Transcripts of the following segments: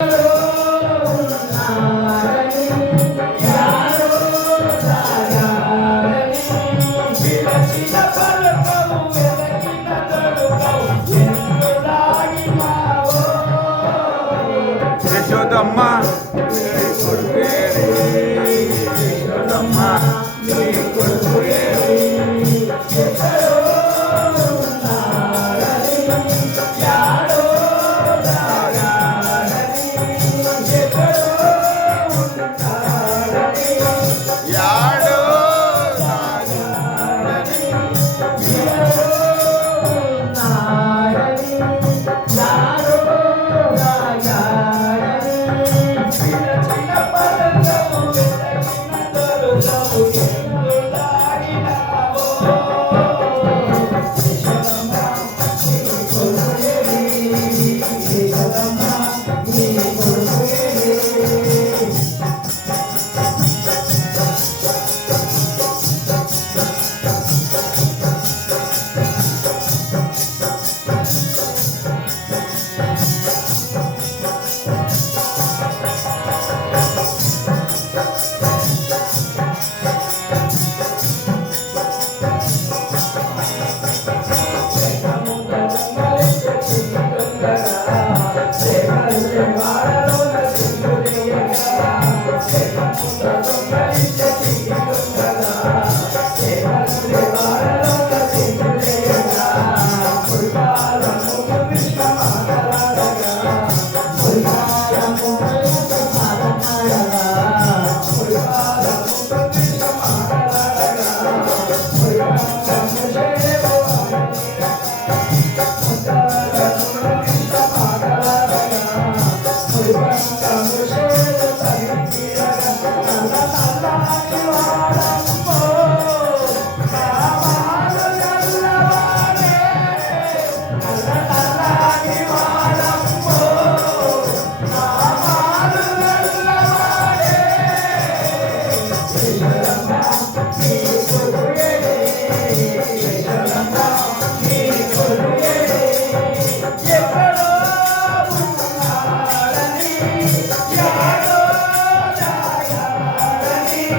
you.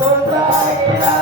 தொண்டாயிடா